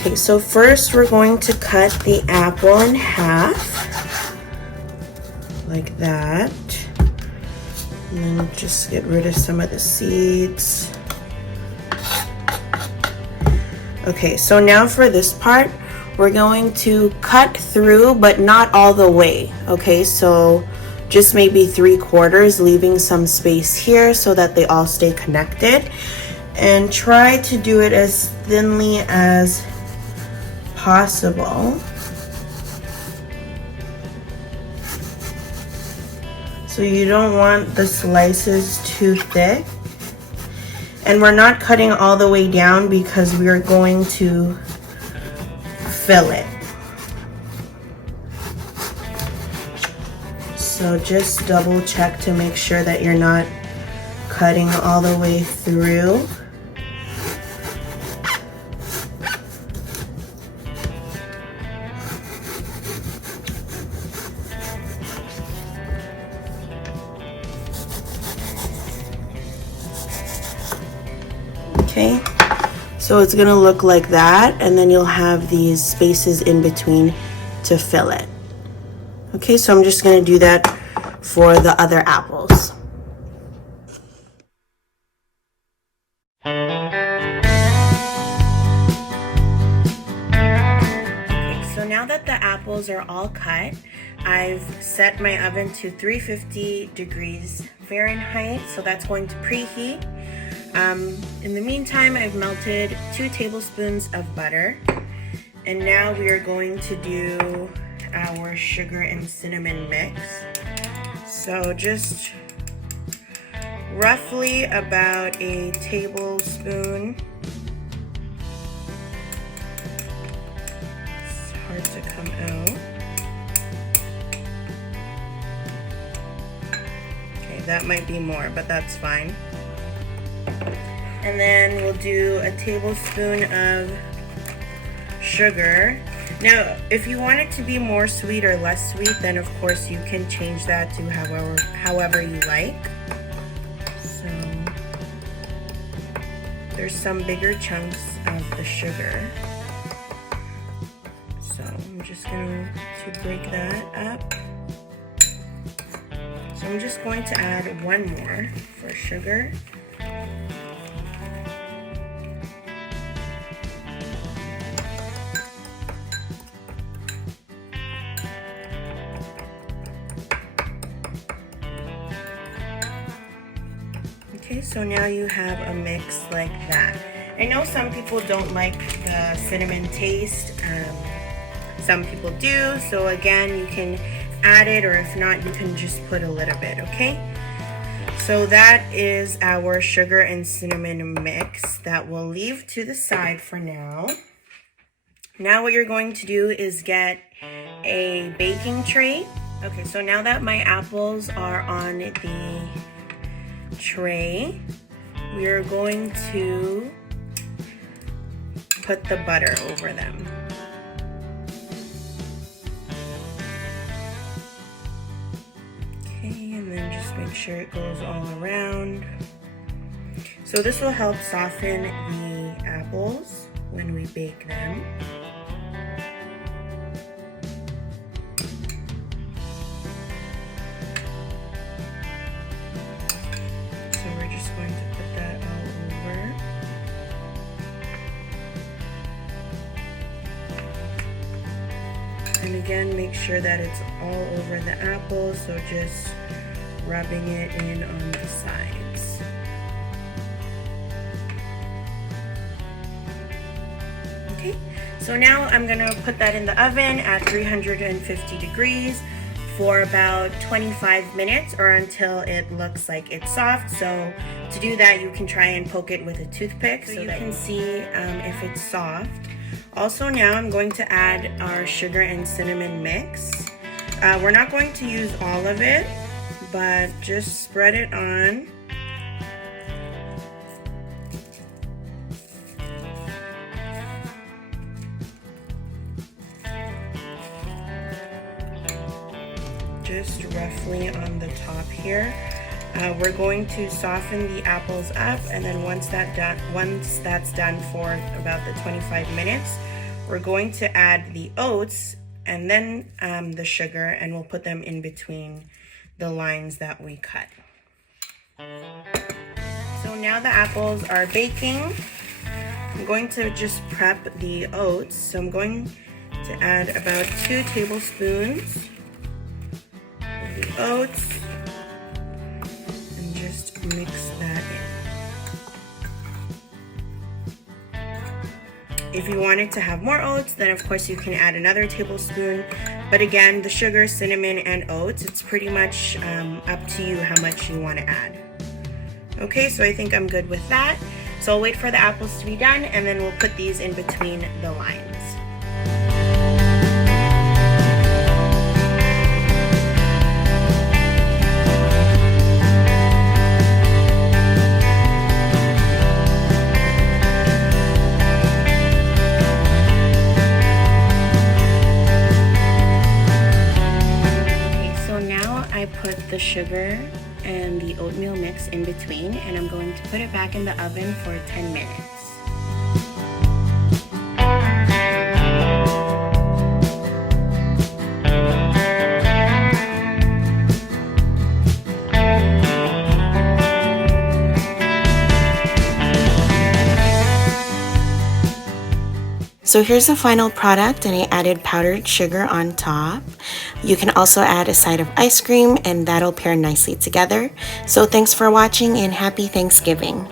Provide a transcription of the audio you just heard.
Okay, so first we're going to cut the apple in half, like that. And then just get rid of some of the seeds. Okay, so now for this part, we're going to cut through, but not all the way. Okay, so just maybe 3/4, leaving some space here so that they all stay connected. And try to do it as thinly as possible. So you don't want the slices too thick. And we're not cutting all the way down because we are going to fill it. So just double check to make sure that you're not cutting all the way through. Okay, so it's gonna look like that, and then you'll have these spaces in between to fill it. Okay, so I'm just gonna do that for the other apples. Okay, so now that the apples are all cut, I've set my oven to 350 degrees Fahrenheit, so that's going to preheat. In the meantime, I've melted 2 tablespoons of butter, and now we are going to do our sugar and cinnamon mix. So just roughly about a tablespoon. It's hard to come out. Okay, that might be more, but that's fine. And then we'll do a tablespoon of sugar. Now, if you want it to be more sweet or less sweet, then of course you can change that to however you like. So there's some bigger chunks of the sugar. So I'm just going to break that up. So I'm just going to add 1 more for sugar. Okay, so now you have a mix like that. I know some people don't like the cinnamon taste. Some people do. So again, you can add it, or if not, you can just put a little bit, okay? So that is our sugar and cinnamon mix that we'll leave to the side for now. Now what you're going to do is get a baking tray. Okay, so now that my apples are on the tray, we are going to put the butter over them. Okay, and then just make sure it goes all around. So this will help soften the apples when we bake them. Going to put that all over. And again, make sure that it's all over the apple, so just rubbing it in on the sides. Okay, so now I'm gonna put that in the oven at 350 degrees for about 25 minutes, or until it looks like it's soft. So to do that, you can try and poke it with a toothpick so you can see if it's soft. Also, now I'm going to add our sugar and cinnamon mix. We're not going to use all of it, but just spread it on. Just roughly on the top here. We're going to soften the apples up, and then once that's done for about the 25 minutes, we're going to add the oats and then the sugar, and we'll put them in between the lines that we cut. So now the apples are baking. I'm going to just prep the oats. So I'm going to add about 2 tablespoons of the oats and just mix that in. If you wanted to have more oats, then of course you can add another tablespoon. But again, the sugar, cinnamon, and oats, it's pretty much up to you how much you want to add. Okay, so I think I'm good with that. So I'll wait for the apples to be done, and then we'll put these in between the lines. I put the sugar and the oatmeal mix in between, and I'm going to put it back in the oven for 10 minutes. So here's the final product, and I added powdered sugar on top. You can also add a side of ice cream, and that'll pair nicely together. So thanks for watching, and happy Thanksgiving.